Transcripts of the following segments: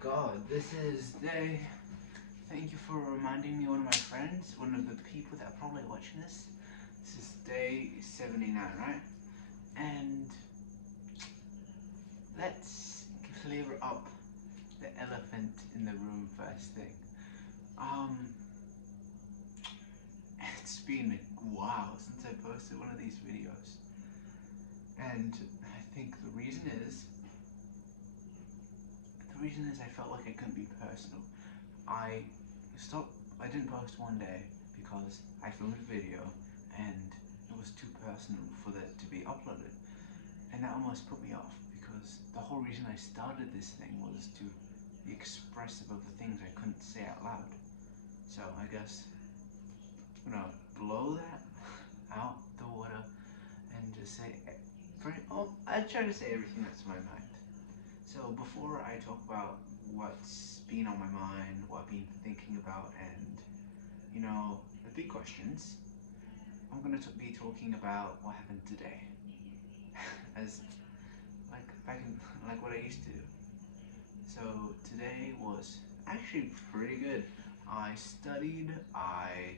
god, this is Day. Thank you for reminding me, one of my friends, one of the people that are probably watching this. This is Day 79, right? And let's clear up the elephant in the room first thing. It's been a while since I posted one of these videos. And I think the reason is I felt like I couldn't be personal. I didn't post one day because I filmed a video and it was too personal for that to be uploaded. And that almost put me off because the whole reason I started this thing was to be expressive of the things I couldn't say out loud. So I guess I'm gonna blow that out the water and just say, I try to say everything that's in my mind. So before I talk about what's been on my mind, what I've been thinking about, and the big questions, I'm going to be talking about what happened today, as like what I used to do. So today was actually pretty good. I studied, I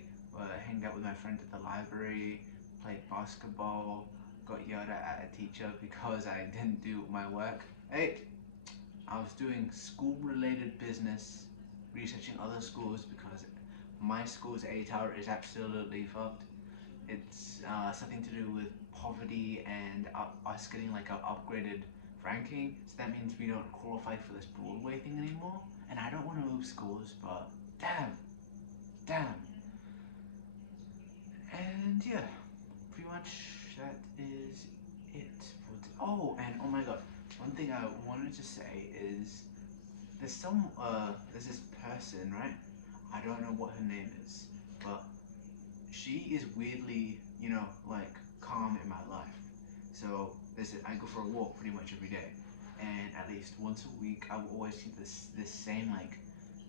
hanged out with my friend at the library, played basketball, got yelled at a teacher because I didn't do my work. Hey! I was doing school-related business, researching other schools because my school's ATAR is absolutely fucked. It's something to do with poverty and us getting like an upgraded ranking, so that means we don't qualify for this Broadway thing anymore. And I don't want to move schools, but damn. And yeah, pretty much that is it. Oh my god, one thing I wanted to say is there's this person, right? I don't know what her name is, but she is weirdly, like calm in my life. So I go for a walk pretty much every day, and at least once a week I will always see this same like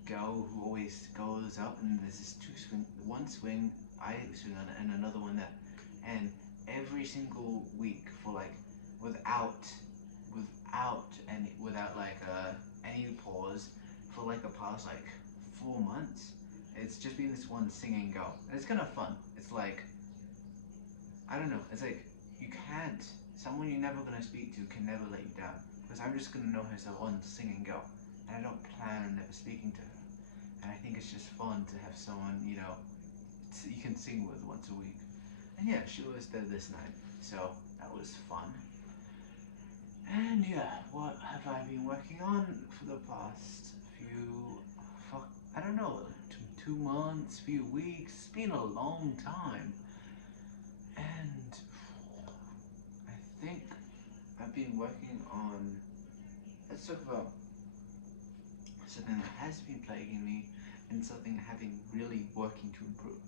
girl who always goes up, and there's this one swing I swing on it and another one there, and every single week for like without like any pause for like the past like 4 months, it's just been this one singing girl, and it's kind of fun. It's like, I don't know, it's like someone you're never gonna speak to can never let you down, because I'm just gonna know her as a one singing girl, and I don't plan on never speaking to her. And I think it's just fun to have someone, you can sing with once a week. And yeah, she was there this night, so that was fun. And yeah, what have I been working on for the past I don't know, 2 months, few weeks? It's been a long time. And I think I've been working on, let's talk about something that has been plaguing me and something I have been really working to improve: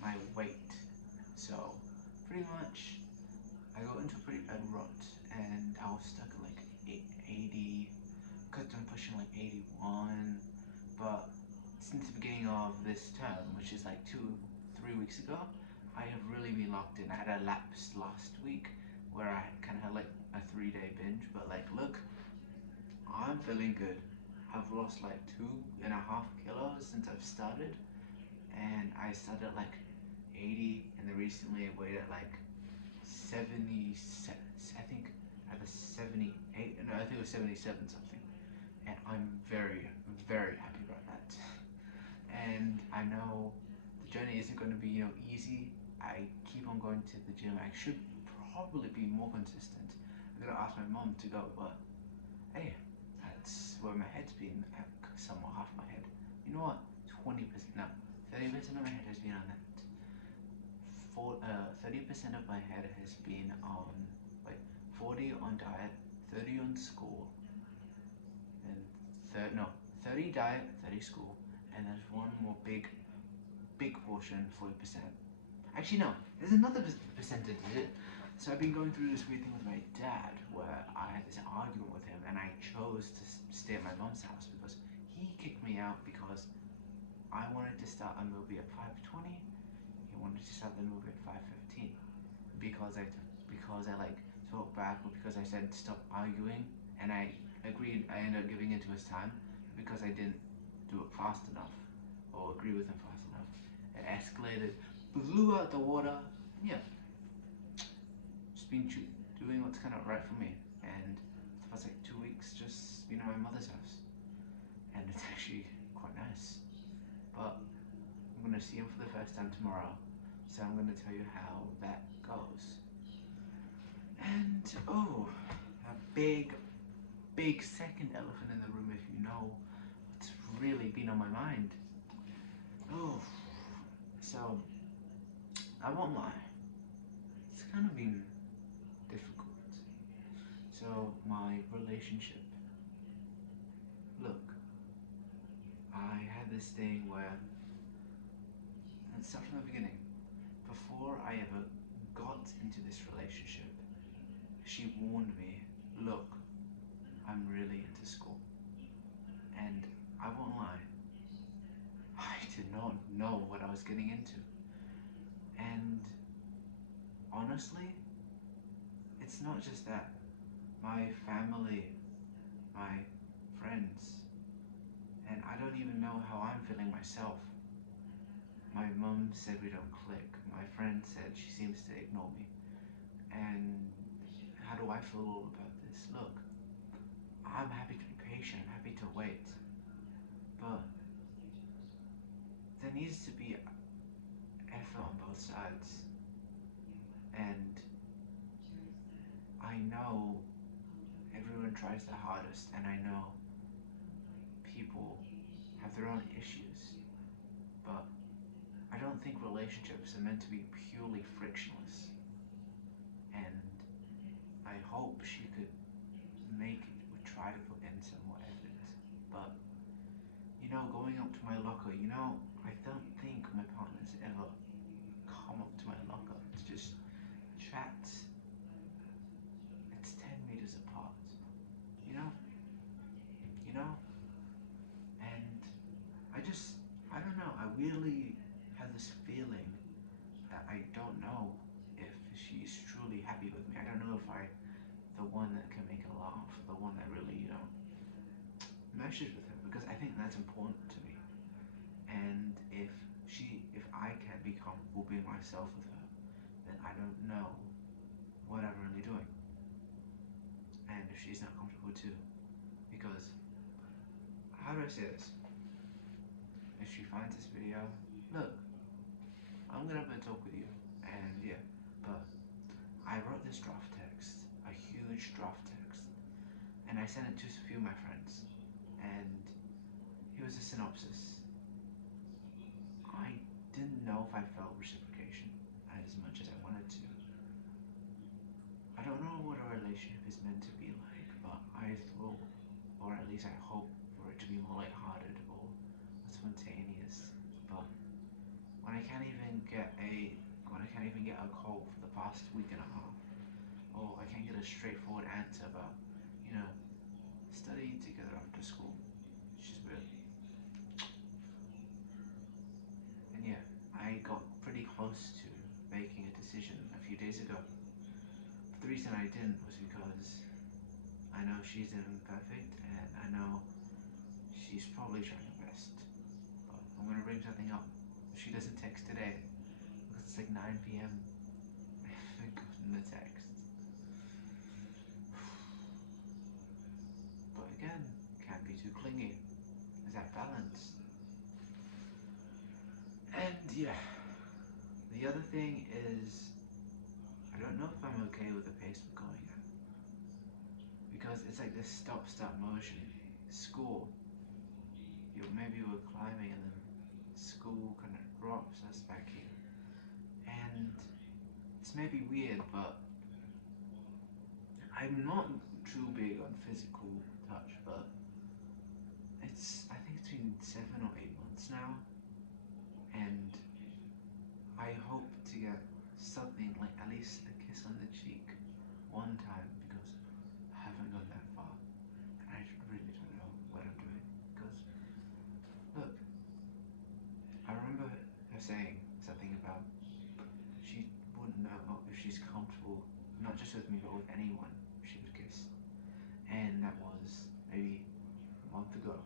my weight. So pretty much I got into a pretty bad rut and I was stuck at like 80, because I'm pushing like 81, but since the beginning of this term, which is like 2-3 weeks ago, I have really been locked in. I had a lapse last week where I kind of had like a 3-day binge, but like look, I'm feeling good. I've lost like 2.5 kilos since I've started, and I started at like 80, and then recently I weighed at like 70, I think at the 78, no, I think it was 77 something, and I'm very, very happy about that. And I know the journey isn't going to be, easy. I keep on going to the gym. I should probably be more consistent. I'm gonna ask my mom to go, but hey, that's where my head's been, somewhat half my head. You know what? 20%, no, 30% of my head has been on that. 30% of my head has been on, 40 on diet, 30 on school, and 30 diet, 30 school, and there's one more big portion, 40%. Actually, no, there's another percentage in it. So I've been going through this weird thing with my dad, where I had this argument with him, and I chose to stay at my mom's house because he kicked me out because I wanted to start a movie at 5:20. He wanted to start the movie at 5:15 because I like talked back, or because I said stop arguing, and I agreed. I ended up giving into his time because I didn't do it fast enough or agree with him fast enough. It escalated, blew out the water. Yeah, just been doing what's kind of right for me. And for the past like 2 weeks, just been at my mother's house, and it's actually quite nice. But I'm gonna see him for the first time tomorrow, so I'm gonna tell you how that goes. And oh, a big, big second elephant in the room, if you know what's really been on my mind. Oh, so I won't lie, it's kind of been difficult. So my relationship. Look, I had this thing where, and it started from the beginning. Before I ever got into this relationship, she warned me, look, I'm really into school. And I won't lie, I did not know what I was getting into. And honestly, it's not just that. My family, my friends, and I don't even know how I'm feeling myself. My mum said we don't click. My friend said she seems to ignore me. And how do I feel all about this? Look, I'm happy to be patient, I'm happy to wait. But there needs to be effort on both sides. And I know everyone tries their hardest, and I know people have their own issues, but I don't think relationships are meant to be purely frictionless. And I hope she could make it, would try to put in some more effort. But, going up to my locker, I don't think my partner's ever come up to my locker to just chat. It's 10 meters apart, you know? You know? And I don't know, I really have this feeling that I don't know if she's truly happy with me. I don't know if I'm the one that can make her laugh, the one that really, meshes with her, because I think that's important to me. And if I can't be comfortable being myself with her, then I don't know what I'm really doing. And if she's not comfortable too, because how do I say this? If she finds this video, look, I'm gonna have a talk with you, and yeah, but I wrote this draft text, a huge draft text, and I sent it to a few of my friends, and it was a synopsis. I didn't know if I felt reciprocation as much as I wanted to. I don't know what a relationship is meant to be like, but I thought, or at least I hope, for it to be more lighthearted or spontaneous. But when I can't even get a call for the past week and a half, or I can't get a straightforward answer about, studying together after school, it's just weird. And yeah, I got pretty close to making a decision a few days ago. But the reason I didn't was because I know she's imperfect, and I know she's probably trying her best. But I'm gonna bring something up. If she doesn't text today, because it's like 9 p.m. I haven't gotten the text. But again, can't be too clingy. Is that balance? And yeah, the other thing is, I don't know if I'm okay with the pace we're going at. Because it's like this stop-start motion. School, maybe we're climbing, and then school kind of drops us back here. And it's maybe weird, but I'm not too big on physical touch, but I think it's been 7 or 8 months now, and I hope to get something like at least a kiss on the cheek one time, because I haven't gone that far, and I really don't know what I'm doing. Because look, I remember her saying something about she wouldn't know if she's comfortable, not just with me, but with anyone she would kiss. And that was maybe a month ago.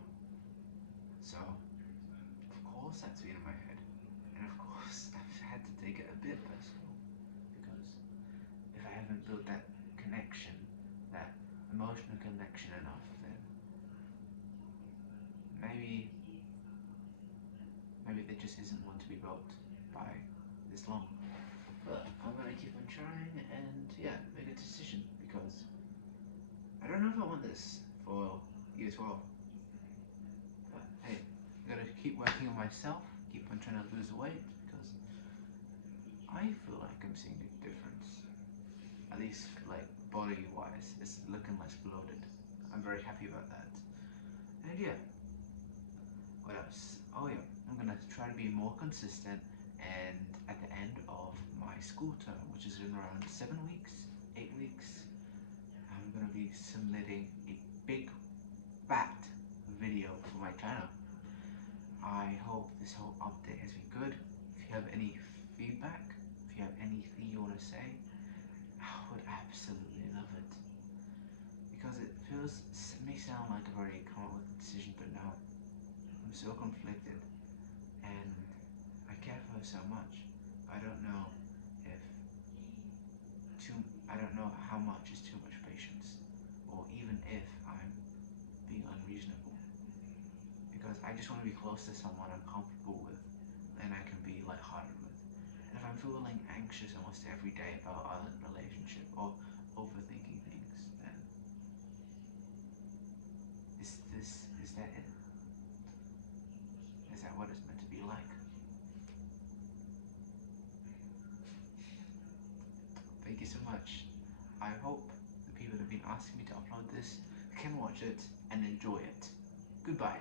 feel that connection, that emotional connection enough, then maybe there just isn't one to be built by this long. But I'm gonna keep on trying and yeah, make a decision because I don't know if I want this for you as well. But hey, I gotta keep working on myself, keep on trying to lose weight because I feel like I'm seeing a difference. At least like body wise, it's looking less bloated. I'm very happy about that. And yeah, what else? Oh yeah, I'm gonna try to be more consistent and at the end of my school term, which is in around 7 weeks, 8 weeks, I'm gonna be submitting a big fat video for my channel. I hope this whole update has been good. If you have any feedback, if you have anything you want to say, I would absolutely love it. Because it may sound like a very common decision, but no, I'm so conflicted and I care for her so much. I don't know if I don't know how much is too much patience, or even if I'm being unreasonable. Because I just want to be close to someone I'm comfortable with and I can be lighthearted with. And if I'm feeling anxious almost every day about our relationship or overthinking things, then is that it? Is that what it's meant to be like? Thank you so much. I hope the people that have been asking me to upload this can watch it and enjoy it. Goodbye.